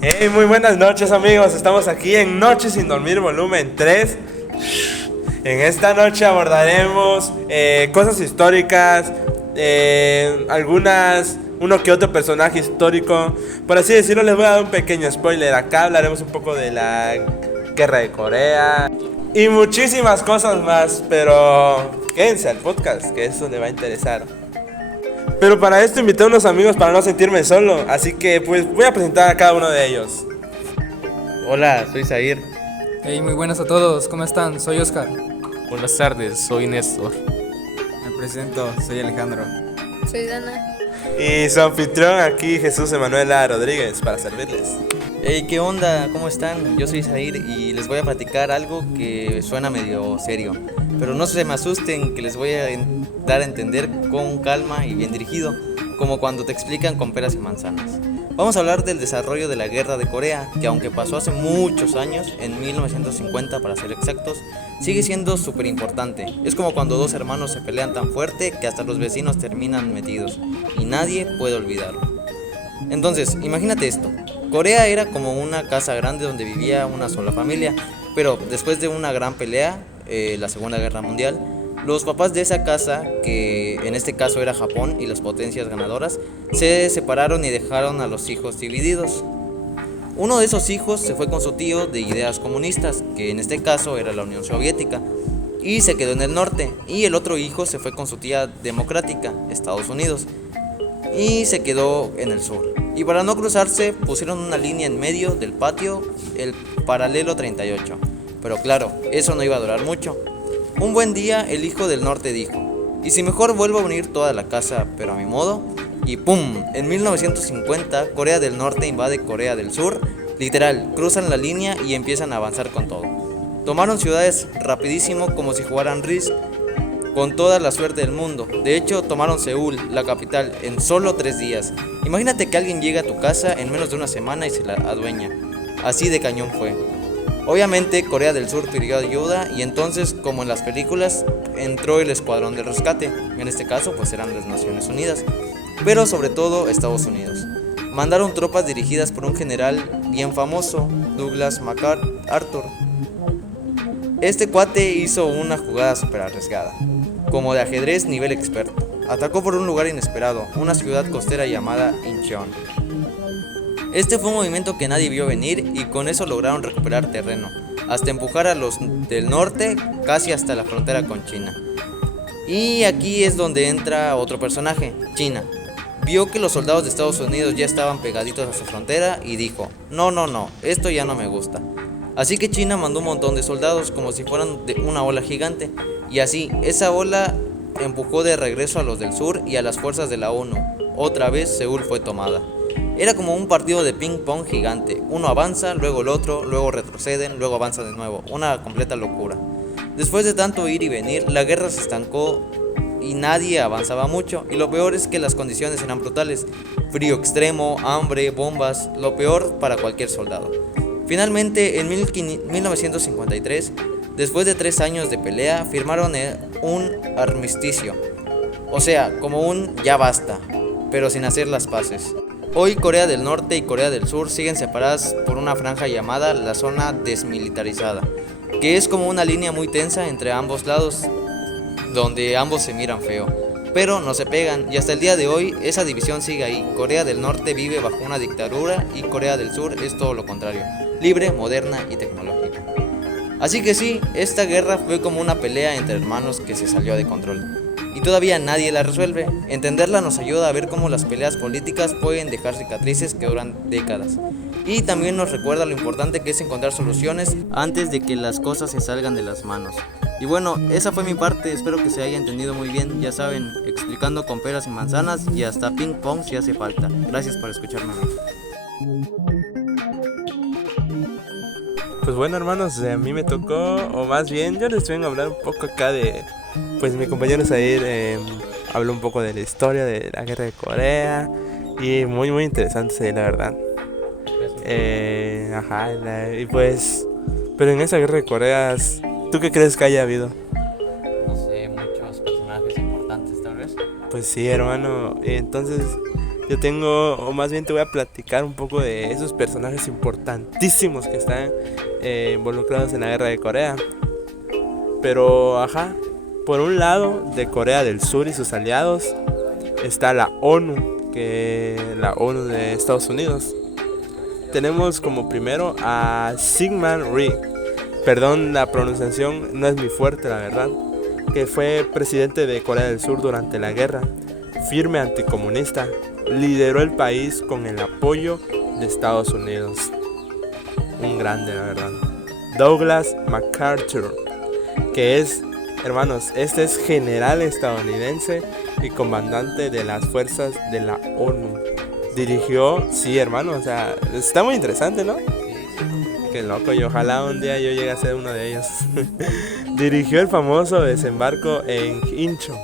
Hey, muy buenas noches amigos, estamos aquí en Noche sin Dormir volumen 3. En esta noche abordaremos cosas históricas, uno que otro personaje histórico. Por así decirlo, les voy a dar un pequeño spoiler. Acá hablaremos un poco de la guerra de Corea y muchísimas cosas más, pero quédense al podcast, que eso les va a interesar. Pero para esto invité a unos amigos para no sentirme solo, así que pues voy a presentar a cada uno de ellos. Hola, soy Zair. Hey, muy buenas a todos, ¿cómo están? Soy Oscar. Buenas tardes, soy Néstor. Me presento, soy Alejandro. Soy Dana. Y su anfitrión aquí, Jesús Emanuela Rodríguez, para servirles. Hey, ¿qué onda? ¿Cómo están? Yo soy Zair y les voy a platicar algo que suena medio serio. Pero no se me asusten, que les voy a dar a entender con calma y bien dirigido, como cuando te explican con peras y manzanas. Vamos a hablar del desarrollo de la guerra de Corea, que aunque pasó hace muchos años, en 1950 para ser exactos, sigue siendo súper importante. Es como cuando dos hermanos se pelean tan fuerte que hasta los vecinos terminan metidos, y nadie puede olvidarlo. Entonces, imagínate esto. Corea era como una casa grande donde vivía una sola familia, pero después de una gran pelea, la Segunda Guerra Mundial, los papás de esa casa, que en este caso era Japón y las potencias ganadoras, se separaron y dejaron a los hijos divididos. Uno de esos hijos se fue con su tío de ideas comunistas, que en este caso era la Unión Soviética, y se quedó en el norte, y el otro hijo se fue con su tía democrática, Estados Unidos, y se quedó en el sur. Y para no cruzarse pusieron una línea en medio del patio, el paralelo 38. Pero claro, eso no iba a durar mucho. Un buen día el hijo del norte dijo: ¿y si mejor vuelvo a unir toda la casa, pero a mi modo? Y ¡pum! En 1950 Corea del Norte invade Corea del Sur. Literal, cruzan la línea y empiezan a avanzar con todo. Tomaron ciudades rapidísimo como si jugaran Risk, con toda la suerte del mundo. De hecho, tomaron Seúl, la capital, en solo 3 días. Imagínate que alguien llega a tu casa en menos de una semana y se la adueña. Así de cañón fue. Obviamente Corea del Sur pidió ayuda y entonces, como en las películas, entró el escuadrón de rescate. En este caso pues eran las Naciones Unidas, pero sobre todo Estados Unidos. Mandaron tropas dirigidas por un general bien famoso, Douglas MacArthur. Este cuate hizo una jugada súper arriesgada, como de ajedrez nivel experto. Atacó por un lugar inesperado, una ciudad costera llamada Incheon. Este fue un movimiento que nadie vio venir y con eso lograron recuperar terreno, hasta empujar a los del norte casi hasta la frontera con China. Y aquí es donde entra otro personaje, China. Vio que los soldados de Estados Unidos ya estaban pegaditos a su frontera y dijo: no, esto ya no me gusta. Así que China mandó un montón de soldados como si fueran de una ola gigante, y así esa ola empujó de regreso a los del sur y a las fuerzas de la ONU. Otra vez Seúl fue tomada. Era como un partido de ping pong gigante. Uno avanza, luego el otro, luego retroceden, luego avanza de nuevo. Una completa locura. Después de tanto ir y venir, la guerra se estancó y nadie avanzaba mucho. Y lo peor es que las condiciones eran brutales. Frío extremo, hambre, bombas, lo peor para cualquier soldado. Finalmente, en 1953, después de 3 años de pelea, firmaron un armisticio. O sea, como un ya basta, pero sin hacer las paces. Hoy Corea del Norte y Corea del Sur siguen separadas por una franja llamada la zona desmilitarizada, que es como una línea muy tensa entre ambos lados, donde ambos se miran feo, pero no se pegan, y hasta el día de hoy esa división sigue ahí. Corea del Norte vive bajo una dictadura y Corea del Sur es todo lo contrario, libre, moderna y tecnológica. Así que sí, esta guerra fue como una pelea entre hermanos que se salió de control. Y todavía nadie la resuelve. Entenderla nos ayuda a ver cómo las peleas políticas pueden dejar cicatrices que duran décadas. Y también nos recuerda lo importante que es encontrar soluciones antes de que las cosas se salgan de las manos. Y bueno, esa fue mi parte, espero que se haya entendido muy bien. Ya saben, explicando con peras y manzanas y hasta ping pong si hace falta. Gracias por escucharme. Pues bueno hermanos, a mí me tocó, o más bien yo les vengo a hablar un poco acá de, pues mi compañero Zair habló un poco de la historia de la guerra de Corea y muy interesante la verdad. Y pues, pero en esa guerra de Corea, ¿tú qué crees que haya habido? No sé, muchos personajes importantes tal vez. Pues sí hermano, entonces yo tengo, o más bien te voy a platicar un poco de esos personajes importantísimos que están involucrados en la guerra de Corea. Pero, por un lado, de Corea del Sur y sus aliados, está la ONU, la ONU de Estados Unidos. Tenemos como primero a Syngman Rhee. Perdón, la pronunciación no es muy fuerte, la verdad. Que fue presidente de Corea del Sur durante la guerra. Firme anticomunista, lideró el país con el apoyo de Estados Unidos. Un grande, la verdad. Douglas MacArthur, que es, hermanos, este es general estadounidense y comandante de las fuerzas de la ONU. Dirigió, sí, hermano, o sea, está muy interesante, ¿no? Qué loco, y ojalá un día yo llegue a ser uno de ellos. Dirigió el famoso desembarco en Incheon.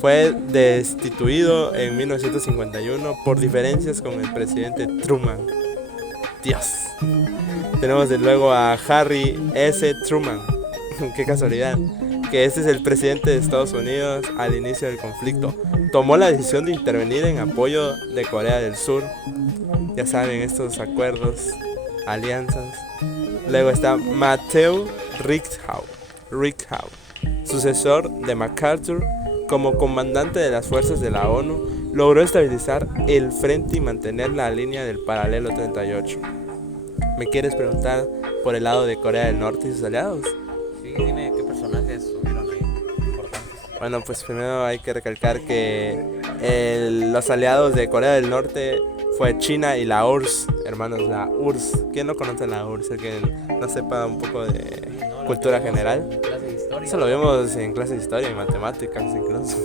Fue destituido en 1951 por diferencias con el presidente Truman. Dios. Tenemos de luego a Harry S. Truman. Qué casualidad. Que este es el presidente de Estados Unidos al inicio del conflicto. Tomó la decisión de intervenir en apoyo de Corea del Sur. Ya saben, estos acuerdos, alianzas. Luego está Matthew Rickhow, sucesor de MacArthur. Como comandante de las fuerzas de la ONU, logró estabilizar el frente y mantener la línea del paralelo 38. ¿Me quieres preguntar por el lado de Corea del Norte y sus aliados? Sí, dime qué personajes hubieron ahí importantes. Bueno, pues primero hay que recalcar que los aliados de Corea del Norte fue China y la URSS, hermanos, la URSS. ¿Quién no conoce la URSS? El que no sepa un poco de cultura general. Eso lo vimos en clase de historia y matemáticas incluso.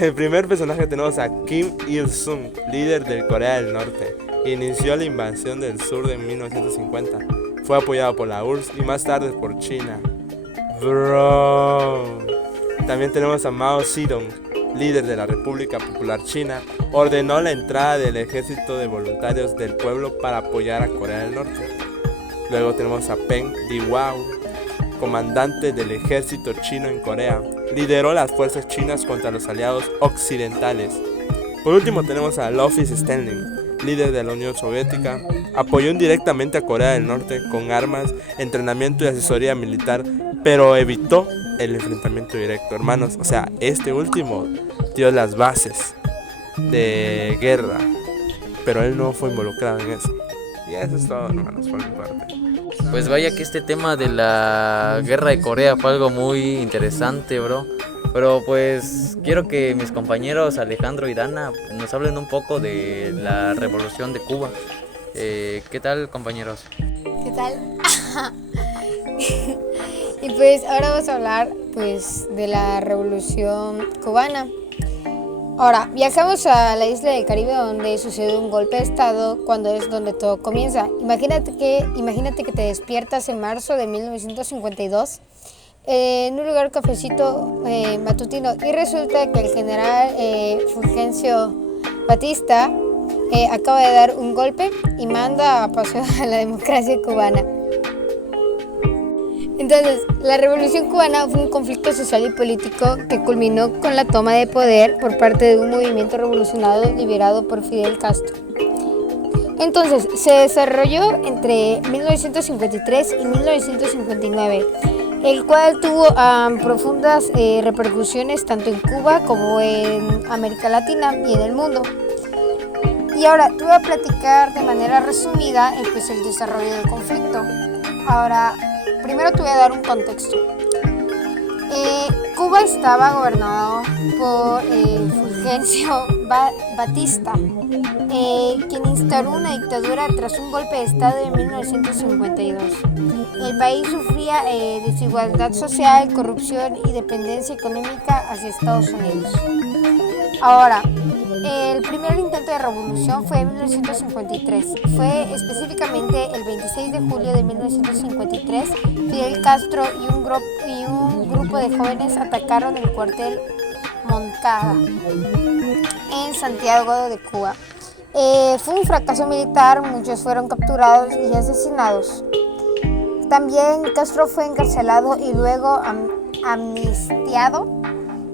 El primer personaje tenemos a Kim Il-sung, líder de Corea del Norte. Inició la invasión del sur en 1950. Fue apoyado por la URSS y más tarde por China. Bro. También tenemos a Mao Zedong, líder de la República Popular China. Ordenó la entrada del ejército de voluntarios del pueblo para apoyar a Corea del Norte. Luego tenemos a Peng Dehuai, comandante del ejército chino en Corea. Lideró las fuerzas chinas contra los aliados occidentales. Por último tenemos a Loftus Stanley, líder de la Unión Soviética. Apoyó indirectamente a Corea del Norte con armas, entrenamiento y asesoría militar, pero evitó el enfrentamiento directo, hermanos. O sea, este último dio las bases de guerra, pero él no fue involucrado en eso. Y eso es todo, hermanos, por mi parte. Pues vaya que este tema de la guerra de Corea fue algo muy interesante, bro. Pero pues quiero que mis compañeros Alejandro y Dana nos hablen un poco de la revolución de Cuba. ¿Qué tal, compañeros? ¿Qué tal? Y pues ahora vamos a hablar pues de la revolución cubana. Ahora, viajamos a la isla del Caribe donde sucedió un golpe de estado cuando es donde todo comienza. Imagínate que te despiertas en marzo de 1952 en un lugar cafecito matutino y resulta que el general Fulgencio Batista acaba de dar un golpe y manda a paseo a la democracia cubana. Entonces, la Revolución Cubana fue un conflicto social y político que culminó con la toma de poder por parte de un movimiento revolucionario liderado por Fidel Castro. Entonces, se desarrolló entre 1953 y 1959, el cual tuvo profundas repercusiones tanto en Cuba como en América Latina y en el mundo. Y ahora, te voy a platicar de manera resumida pues, el desarrollo del conflicto. Ahora, primero te voy a dar un contexto. Cuba estaba gobernado por Fulgencio Batista, quien instauró una dictadura tras un golpe de estado en 1952. El país sufría desigualdad social, corrupción y dependencia económica hacia Estados Unidos. Ahora, el primer intento de revolución fue en 1953. Fue específicamente el 26 de julio de 1953. Fidel Castro y un grupo de jóvenes atacaron el cuartel Moncada en Santiago de Cuba. Fue un fracaso militar, muchos fueron capturados y asesinados. También Castro fue encarcelado y luego amnistiado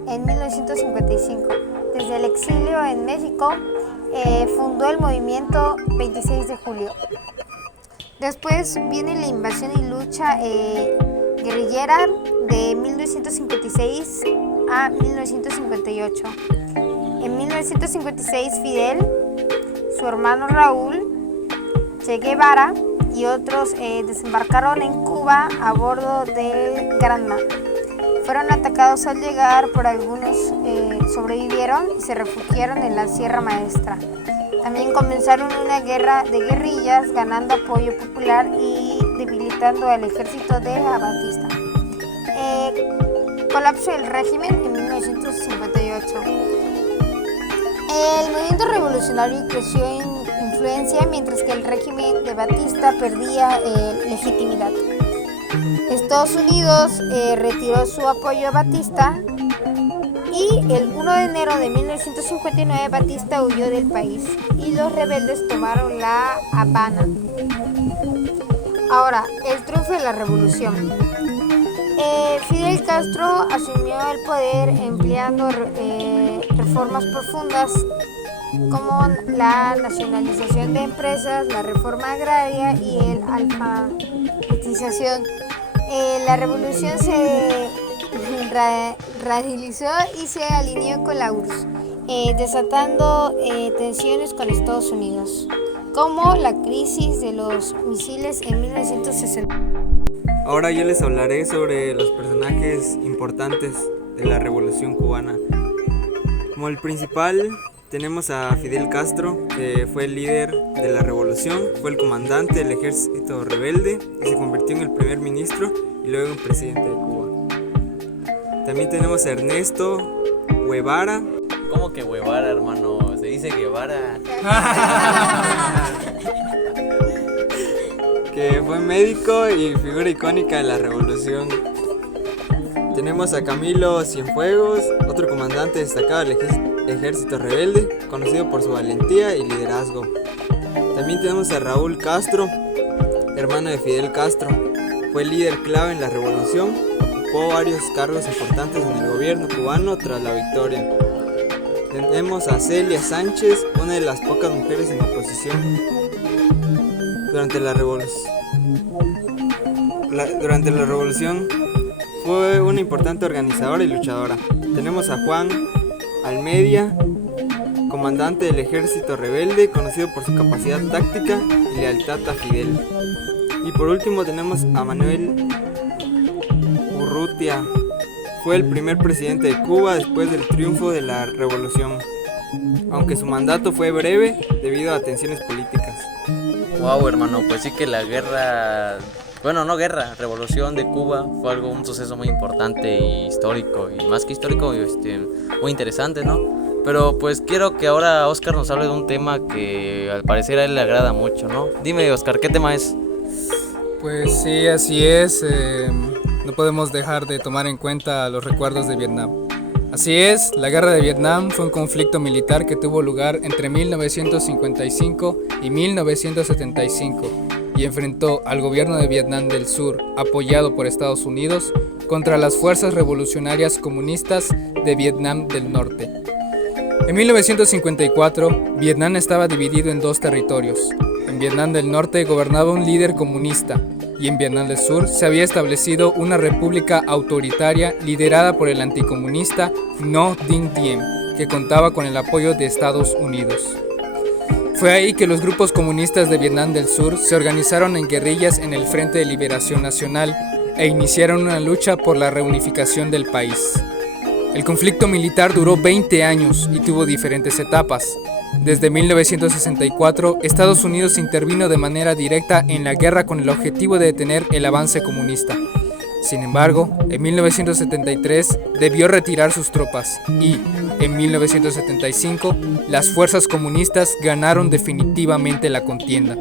en 1955. Desde el exilio en México, fundó el movimiento 26 de julio. Después viene la invasión y lucha guerrillera de 1956 a 1958. En 1956 Fidel, su hermano Raúl, Che Guevara y otros desembarcaron en Cuba a bordo del Granma. Fueron atacados al llegar, por algunos sobrevivieron y se refugiaron en la Sierra Maestra. También comenzaron una guerra de guerrillas, ganando apoyo popular y debilitando al ejército de Batista. Colapso del régimen en 1958. El movimiento revolucionario creció en influencia, mientras que el régimen de Batista perdía legitimidad. Estados Unidos retiró su apoyo a Batista y el 1 de enero de 1959 Batista huyó del país y los rebeldes tomaron La Habana. Ahora, el triunfo de la revolución. Fidel Castro asumió el poder empleando reformas profundas como la nacionalización de empresas, la reforma agraria y el alfabetización. La revolución se radicalizó y se alineó con la URSS, desatando tensiones con Estados Unidos, como la crisis de los misiles en 1960. Ahora yo les hablaré sobre los personajes importantes de la Revolución Cubana. Como el principal tenemos a Fidel Castro, que fue el líder de la revolución, fue el comandante del ejército rebelde y se convirtió en el primer ministro y luego en presidente de Cuba. También tenemos a Ernesto Guevara. ¿Cómo que Guevara, hermano? Se dice Guevara. Que fue médico y figura icónica de la revolución. Tenemos a Camilo Cienfuegos, otro comandante destacado del ejército rebelde, conocido por su valentía y liderazgo. También tenemos a Raúl Castro, hermano de Fidel Castro. Fue líder clave en la revolución, ocupó varios cargos importantes en el gobierno cubano tras la victoria. Tenemos a Celia Sánchez, una de las pocas mujeres en oposición durante la revolución. Fue una importante organizadora y luchadora. Tenemos a Juan Almeida, comandante del ejército rebelde, conocido por su capacidad táctica y lealtad a Fidel. Y por último tenemos a Manuel Urrutia. Fue el primer presidente de Cuba después del triunfo de la revolución, aunque su mandato fue breve debido a tensiones políticas. Wow, hermano, pues sí que la revolución de Cuba fue un suceso muy importante y histórico, y más que histórico, muy interesante, ¿no? Pero pues quiero que ahora Oscar nos hable de un tema que al parecer a él le agrada mucho, ¿no? Dime, Oscar, ¿qué tema es? Pues sí, así es. No podemos dejar de tomar en cuenta los recuerdos de Vietnam. Así es, la guerra de Vietnam fue un conflicto militar que tuvo lugar entre 1955 y 1975 y enfrentó al gobierno de Vietnam del Sur, apoyado por Estados Unidos, contra las fuerzas revolucionarias comunistas de Vietnam del Norte. En 1954, Vietnam estaba dividido en dos territorios. En Vietnam del Norte gobernaba un líder comunista y en Vietnam del Sur se había establecido una república autoritaria liderada por el anticomunista Ngo Dinh Diem, que contaba con el apoyo de Estados Unidos. Fue ahí que los grupos comunistas de Vietnam del Sur se organizaron en guerrillas en el Frente de Liberación Nacional e iniciaron una lucha por la reunificación del país. El conflicto militar duró 20 años y tuvo diferentes etapas. Desde 1964, Estados Unidos intervino de manera directa en la guerra con el objetivo de detener el avance comunista. Sin embargo, en 1973 debió retirar sus tropas y, en 1975, las fuerzas comunistas ganaron definitivamente la contienda.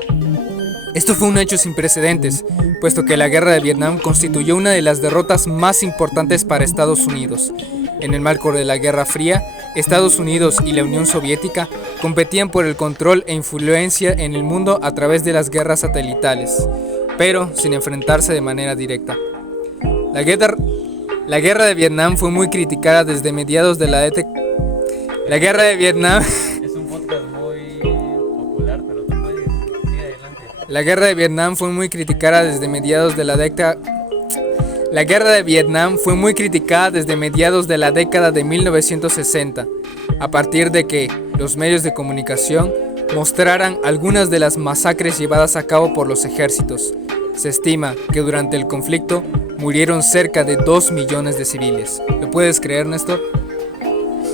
Esto fue un hecho sin precedentes, puesto que la guerra de Vietnam constituyó una de las derrotas más importantes para Estados Unidos. En el marco de la Guerra Fría, Estados Unidos y la Unión Soviética competían por el control e influencia en el mundo a través de las guerras satelitales, pero sin enfrentarse de manera directa. La guerra de Vietnam fue muy criticada desde mediados de la década. La guerra de Vietnam Es un podcast muy La guerra de Vietnam fue muy criticada desde mediados de la década. La guerra de Vietnam fue muy criticada desde mediados de la década de 1960, a partir de que los medios de comunicación mostraran algunas de las masacres llevadas a cabo por los ejércitos. Se estima que durante el conflicto murieron cerca de 2 millones de civiles. ¿Lo puedes creer, Néstor?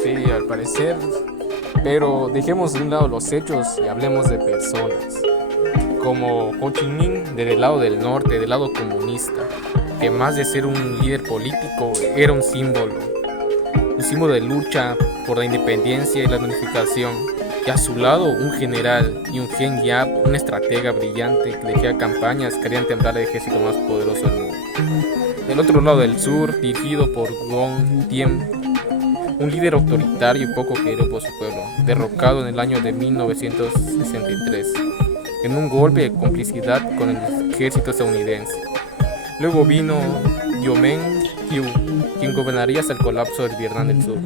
Sí, al parecer. Pero dejemos de un lado los hechos y hablemos de personas. Como Ho Chi Minh, del lado del norte, del lado comunista, que más de ser un líder político, era un símbolo de lucha por la independencia y la unificación. Y a su lado un general y un Gen Yap, un estratega brillante que dirigía campañas que harían temblar el ejército más poderoso del mundo. Del otro lado del sur, dirigido por Nguyen Diem, un líder autoritario y poco querido por su pueblo, derrocado en el año de 1963, en un golpe de complicidad con el ejército estadounidense. Luego vino Yomen Hu, quien gobernaría hasta el colapso del Vietnam del Sur.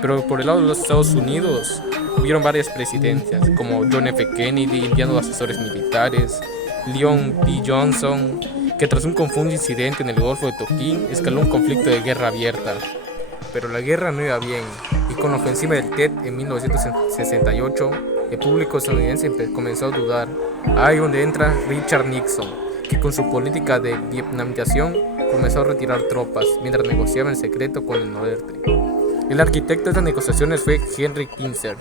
Pero por el lado de los Estados Unidos, hubieron varias presidencias, como John F. Kennedy enviando asesores militares, Lyndon B. Johnson, que tras un confuso incidente en el Golfo de Tonkin, escaló un conflicto de guerra abierta. Pero la guerra no iba bien, y con la ofensiva del Tet en 1968, el público estadounidense comenzó a dudar. Ahí donde entra Richard Nixon, que con su política de vietnamización comenzó a retirar tropas, mientras negociaba en secreto con el norte. El arquitecto de estas negociaciones fue Henry Kissinger.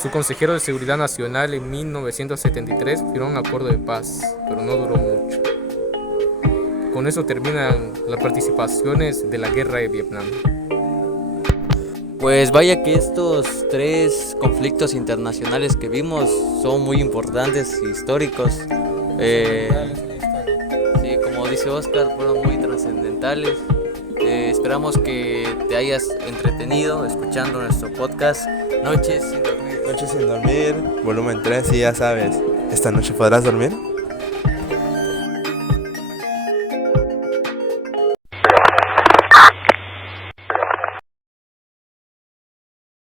Su consejero de seguridad nacional en 1973 firmó un acuerdo de paz, pero no duró mucho. Con eso terminan las participaciones de la guerra de Vietnam. Pues vaya que estos 3 conflictos internacionales que vimos son muy importantes e históricos. Sí, como dice Oscar, fueron muy trascendentales. Esperamos que te hayas entretenido escuchando nuestro podcast Noches sin dormir. Noches sin dormir, volumen 3, y ya sabes, ¿esta noche podrás dormir?